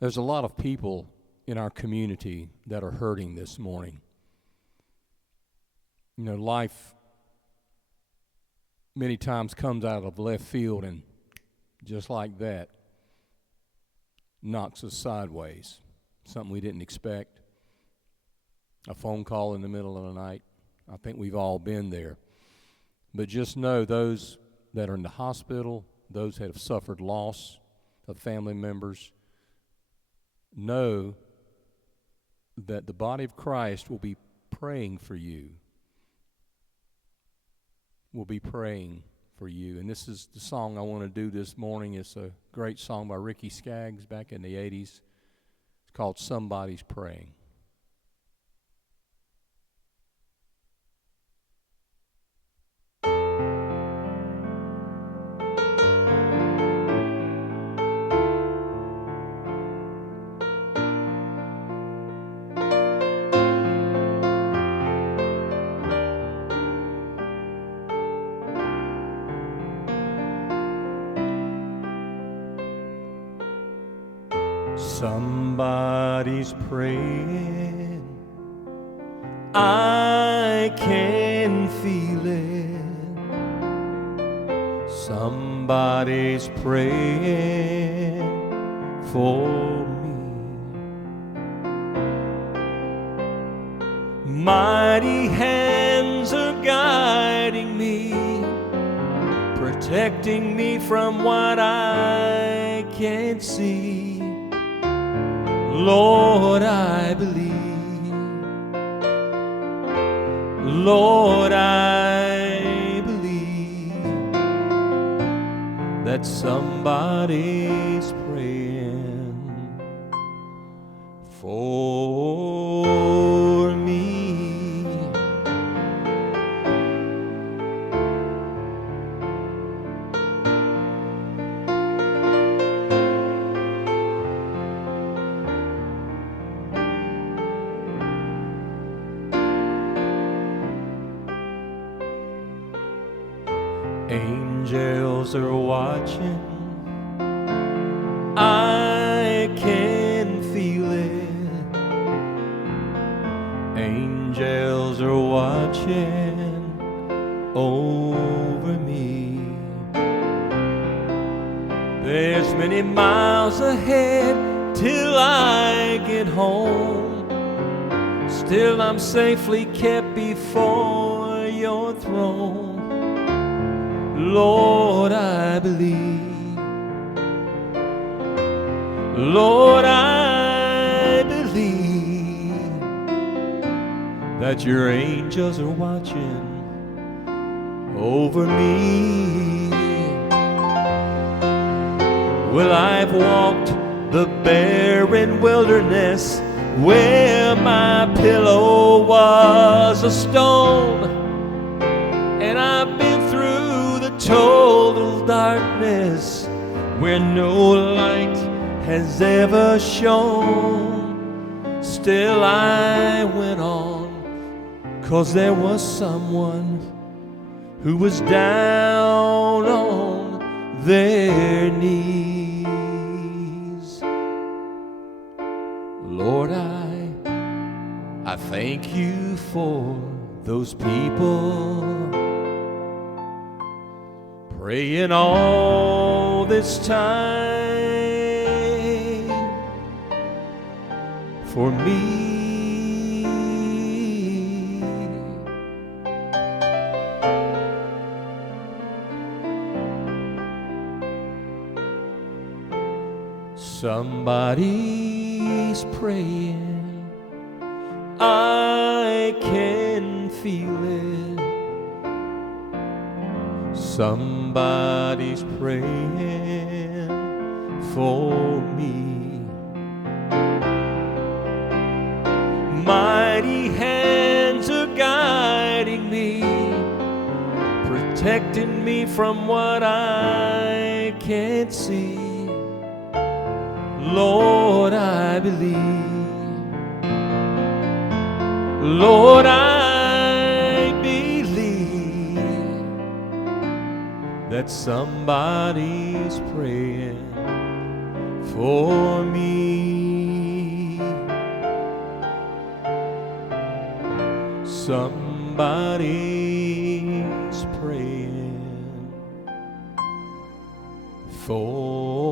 There's a lot of people in our community that are hurting this morning. You know, life many times comes out of left field and just like that knocks us sideways. Something we didn't expect. A phone call in the middle of the night. I think we've all been there. But just know those that are in the hospital, those that have suffered loss of family members, know that the body of Christ will be praying for you. We'll be praying for you. And this is the song I want to do this morning. It's a great song by Ricky Skaggs back in the 80s. It's called Somebody's Praying. Somebody's praying, I can feel it. Somebody's praying for me. Mighty hands are guiding me, protecting me from what I can't see. Lord, I believe. Lord, I believe that somebody's praying for me. Angels are watching, I can feel it. Angels are watching over me. There's many miles ahead till I get home. Still I'm safely kept before your throne. Lord, I believe. Lord, I believe that your angels are watching over me. Well, I've walked the barren wilderness where my pillow was a stone, and I've been total darkness where no light has ever shone. Still I went on, 'cause there was someone who was down on their knees. Lord, I thank you for those people praying all this time for me. Somebody's praying, I can feel it. Somebody's praying for me. Mighty hands are guiding me, protecting me from what I can't see. Lord, I believe. Lord, I believe that somebody's praying for me. Somebody's praying for